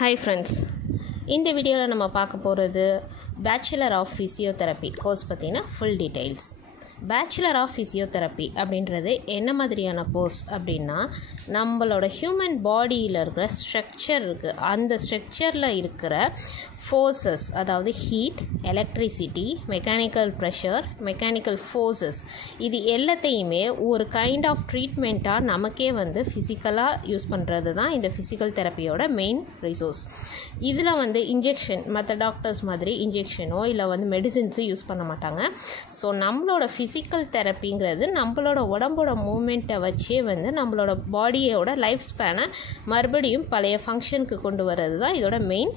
Hi friends, இந்த வீடியோவில் நம்ம பார்க்க போகிறது பேச்சுலர் ஆஃப் ஃபிசியோதெரப்பி கோர்ஸ் பற்றின full details. Bachelor of physiotherapy அப்படின்றது என்ன மாதிரியான கோர்ஸ் அப்படின்னா, நம்மளோட ஹியூமன் பாடியில் இருக்கிற ஸ்ட்ரக்சர் இருக்குது, அந்த ஸ்ட்ரக்சரில் இருக்கிற ஃபோர்ஸஸ், அதாவது heat, electricity, mechanical pressure, mechanical forces, இது எல்லாத்தையுமே ஒரு கைண்ட் ஆஃப் ட்ரீட்மெண்ட்டாக நமக்கே ஃபிசிக்கலாக யூஸ் பண்ணுறது தான் இந்த ஃபிசிக்கல் தெரப்பியோட மெயின் ரிசோர்ஸ். இதில் இன்ஜெக்ஷன், மற்ற டாக்டர்ஸ் மாதிரி இன்ஜெக்ஷனோ இல்லை மெடிசின்ஸோ யூஸ் பண்ண மாட்டாங்க. ஸோ நம்மளோட ஃபிசிக்கல் தெரப்பிங்கிறது நம்மளோட உடம்போட மூமெண்ட்டை வச்சே நம்மளோட பாடியோட லைஃப் ஸ்பேனை மறுபடியும் பழைய ஃபங்க்ஷனுக்கு கொண்டு வர்றது தான் இதோட மெயின்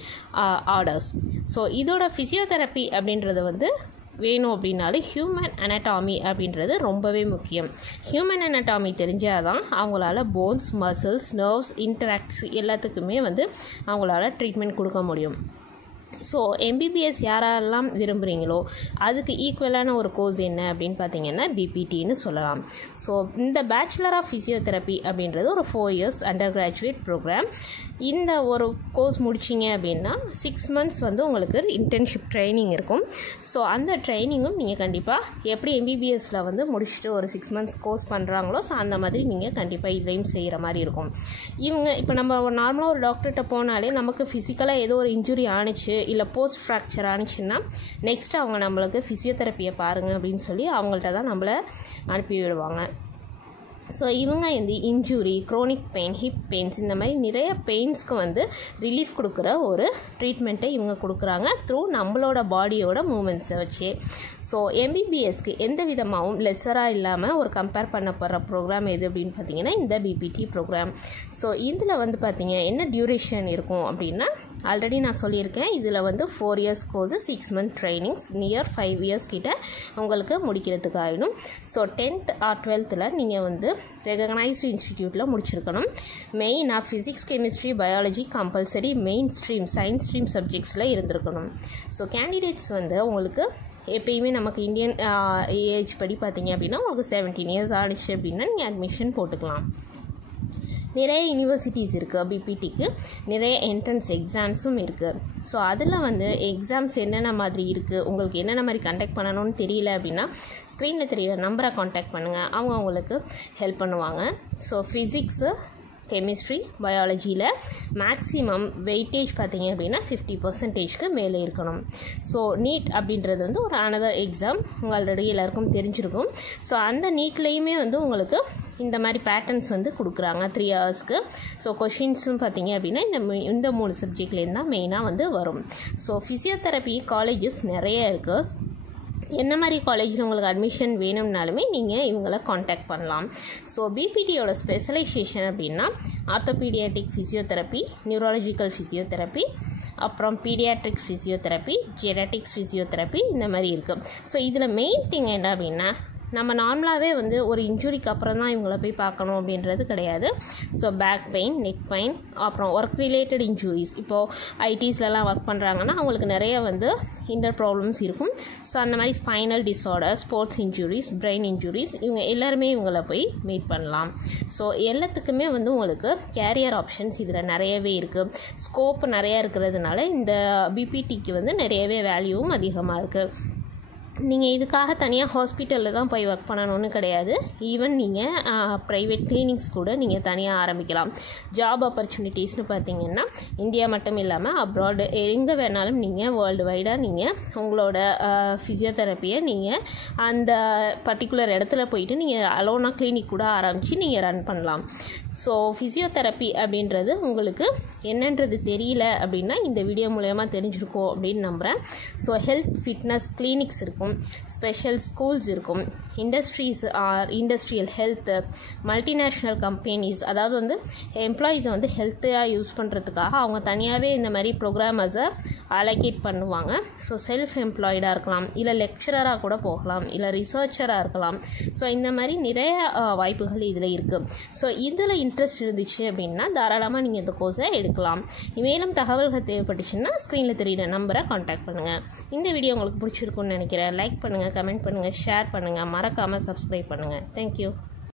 ஆர்டர்ஸ். ஸோ இதோட ஃபிசியோதெரப்பி அப்படின்றது வேணும் அப்படின்னாலே ஹியூமன் அனாட்டாமி அப்படின்றது ரொம்பவே முக்கியம். ஹியூமன் அனாட்டாமி தெரிஞ்சால் தான் அவங்களால போன்ஸ், மசில்ஸ், நர்வ்ஸ், இன்டராக்ட்ஸ் எல்லாத்துக்குமே அவங்களால ட்ரீட்மெண்ட் கொடுக்க முடியும். ஸோ எம்பிபிஎஸ் யாரெல்லாம் விரும்புகிறீங்களோ அதுக்கு ஈக்குவலான ஒரு கோர்ஸ் என்ன அப்படின்னு பார்த்தீங்கன்னா பிபிடின்னு சொல்லலாம். ஸோ இந்த பேச்சுலர் ஆஃப் ஃபிசியோதெரப்பி அப்படின்றது ஒரு 4 years அண்டர் கிராஜுவேட் ப்ரோக்ராம். இந்த ஒரு கோர்ஸ் முடிச்சிங்க அப்படின்னா 6 months உங்களுக்கு இன்டர்ன்ஷிப் ட்ரைனிங் இருக்கும். ஸோ அந்த ட்ரைனிங்கும் நீங்கள் கண்டிப்பாக எப்படி எம்பிபிஎஸில் முடிச்சுட்டு ஒரு 6 months கோர்ஸ் பண்ணுறாங்களோ, ஸோ அந்த மாதிரி நீங்கள் கண்டிப்பாக இதையும் செய்கிற மாதிரி இருக்கும். இப்போ நம்ம நார்மலாக ஒரு டாக்டர்கிட்ட போனாலே நமக்கு ஃபிசிக்கலாக ஏதோ ஒரு இன்ஜுரி ஆணிச்சு இல்லை போஸ்ட் ஃப்ராக்சர் ஆனிச்சுன்னா நெக்ஸ்ட் அவங்க நம்மளுக்கு ஃபிசியோதெரப்பியை பாருங்கள் அப்படின்னு சொல்லி அவங்கள்ட்ட தான் நம்மளை அனுப்பி விடுவாங்க. ஸோ இவங்க இந்த injury, chronic pain, hip pains, இந்த மாதிரி நிறைய பெயின்ஸ்க்கு ரிலீஃப் கொடுக்குற ஒரு ட்ரீட்மெண்ட்டை இவங்க கொடுக்குறாங்க த்ரூ நம்மளோட பாடியோட மூமெண்ட்ஸை வச்சு. ஸோ எம்பிபிஎஸ்க்கு எந்த விதமாகவும் லெஸராக இல்லாமல் ஒரு கம்பேர் பண்ணப்படுற ப்ரோக்ராம் எது அப்படின்னு பார்த்தீங்கன்னா இந்த பிபிடி ப்ரோக்ராம். ஸோ இதில் பார்த்தீங்க என்ன டியூரேஷன் இருக்கும் அப்படின்னா, ஆல்ரெடி நான் சொல்லியிருக்கேன், இதில் 4 years course, 6 month trainings, near 5 years கிட்ட உங்களுக்கு முடிக்கிறதுக்கு ஆகிடும். ஸோ 10th or 12th நீங்கள் ரெகக்னைஸ்டு இன்ஸ்டிடியூட்டில் முடிச்சிருக்கணும். மெயினாக physics, chemistry, biology compulsory main stream, science stream சப்ஜெக்ட்ஸில் இருந்திருக்கணும். ஸோ கேண்டிடேட்ஸ் உங்களுக்கு எப்பயுமே நமக்கு இந்தியன் ஏஜ் படி பார்த்தீங்க அப்படின்னா உங்களுக்கு 17 years ஆனிச்சு அப்படின்னா நீங்கள் அட்மிஷன் போட்டுக்கலாம். நிறைய யூனிவர்சிட்டிஸ் இருக்குது பிபிடிக்கு, நிறைய என்ட்ரன்ஸ் எக்ஸாம்ஸும் இருக்குது. ஸோ அதில் எக்ஸாம்ஸ் என்னென்ன மாதிரி இருக்குது, உங்களுக்கு என்னென்ன மாதிரி கண்டக்ட் பண்ணணும்னு தெரியல அப்படின்னா ஸ்க்ரீனில் தெரியிற நம்பரை காண்டாக்ட் பண்ணுங்கள், அவங்க உங்களுக்கு ஹெல்ப் பண்ணுவாங்க. ஸோ ஃபிசிக்ஸு, கெமிஸ்ட்ரி, பயாலஜியில் மேக்ஸிமம் வெயிட்டேஜ் பார்த்தீங்க அப்படின்னா 50% மேலே இருக்கணும். ஸோ நீட் அப்படின்றது ஒரு அனதர் எக்ஸாம், ஆல்ரெடி எல்லாருக்கும் தெரிஞ்சிருக்கும். ஸோ அந்த நீட்லேயுமே உங்களுக்கு இந்த மாதிரி பேட்டர்ன்ஸ் கொடுக்குறாங்க 3 yearsக்கு. ஸோ கொஷின்ஸும் பார்த்தீங்க அப்படின்னா இந்த 3 சப்ஜெக்ட்லேருந்து தான் மெயினாக வரும். ஸோ ஃபிசியோதெரப்பி காலேஜஸ் நிறைய இருக்குது. என்ன மாதிரி காலேஜில் உங்களுக்கு அட்மிஷன் வேணும்னாலுமே நீங்கள் இவங்களை காண்டாக்ட் பண்ணலாம். ஸோ பிபிடியோட ஸ்பெஷலைசேஷன் அப்படின்னா ஆர்த்தோபீடியாட்ரிக் ஃபிசியோதெரப்பி, நியூராலஜிக்கல் ஃபிசியோதெரப்பி, அப்புறம் பீடியாட்ரிக்ஸ் ஃபிசியோதெரப்பி, ஜெனட்டிக்ஸ் ஃபிசியோதெரப்பி, இந்த மாதிரி இருக்குது. ஸோ இதில் மெயின் திங் என்ன அப்படின்னா, நம்ம நார்மலாகவே ஒரு இன்ஜுரிக்கு அப்புறம் தான் இவங்கள போய் பார்க்கணும் அப்படின்றது கிடையாது. So back pain, neck pain, அப்புறம் ஒர்க் ரிலேட்டட் இன்ஜுரிஸ், இப்போது ஐடிஸ்லலாம் ஒர்க் பண்ணுறாங்கன்னா அவங்களுக்கு நிறைய இந்த ப்ராப்ளம்ஸ் இருக்கும். ஸோ அந்த மாதிரி spinal disorder, sports injuries, brain injuries, இவங்க எல்லாருமே இவங்களை போய் மீட் பண்ணலாம். ஸோ எல்லாத்துக்குமே உங்களுக்கு கேரியர் ஆப்ஷன்ஸ் இதில் நிறையவே இருக்குது. ஸ்கோப் நிறையா இருக்கிறதுனால இந்த பிபிடிக்கு நிறையவே வேல்யூவும் அதிகமாக இருக்குது. நீங்கள் இதுக்காக தனியாக ஹாஸ்பிட்டலில் தான் போய் ஒர்க் பண்ணணும்னு கிடையாது. ஈவன் நீங்கள் ப்ரைவேட் கிளினிக்ஸ் கூட நீங்கள் தனியாக ஆரம்பிக்கலாம். ஜாப் ஆப்பர்ச்சுனிட்டிஸ்னு பார்த்தீங்கன்னா இந்தியா மட்டும் இல்லாமல் அப்ராடு எங்கே வேணாலும் நீங்கள் வேர்ல்டு வைடாக நீங்கள் உங்களோட ஃபிசியோதெரப்பியை நீங்கள் அந்த பர்டிகுலர் இடத்துல போயிட்டு நீங்கள் அலோனா கிளினிக் கூட ஆரம்பித்து நீங்கள் ரன் பண்ணலாம். ஸோ ஃபிசியோதெரப்பி அப்படின்றது உங்களுக்கு என்னன்றது தெரியல அப்படின்னா இந்த வீடியோ மூலமா தெரிஞ்சிருக்கோம் அப்படின்னு நம்புகிறேன். ஸோ ஹெல்த் ஃபிட்னஸ் கிளினிக்ஸ் இருக்கும், ஸ்பெஷல் ஸ்கூல்ஸ் இருக்கும், industries are industrial health, multinational companies, அதாவது எம்ப்ளாயீஸை ஹெல்த்தாக யூஸ் பண்ணுறதுக்காக அவங்க தனியாகவே இந்த மாதிரி ப்ரோக்ராமர்ஸை அலோகேட் பண்ணுவாங்க. ஸோ செல்ஃப் எம்ப்ளாய்டாக இருக்கலாம், இல்லை லெக்சரராக கூட போகலாம், இல்லை ரிசர்ச்சராக இருக்கலாம். ஸோ இந்த மாதிரி நிறைய வாய்ப்புகள் இதில் இருக்குது. ஸோ இதில் இன்ட்ரெஸ்ட் இருந்துச்சு அப்படின்னா தாராளமாக நீங்கள் இந்த கோர்ஸை எடுக்கலாம். மேலும் தகவல்கள் தேவைப்பட்டுச்சுன்னா ஸ்க்ரீனில் தெரியிற நம்பரை காண்டாக்ட் பண்ணுங்கள். இந்த வீடியோ உங்களுக்கு பிடிச்சிருக்குன்னு நினைக்கிறேன். லைக் பண்ணுங்கள், கமெண்ட் பண்ணுங்கள், ஷேர் பண்ணுங்கள், மறக்காமல் சப்ஸ்கிரைப் பண்ணுங்கள். தேங்க்யூ.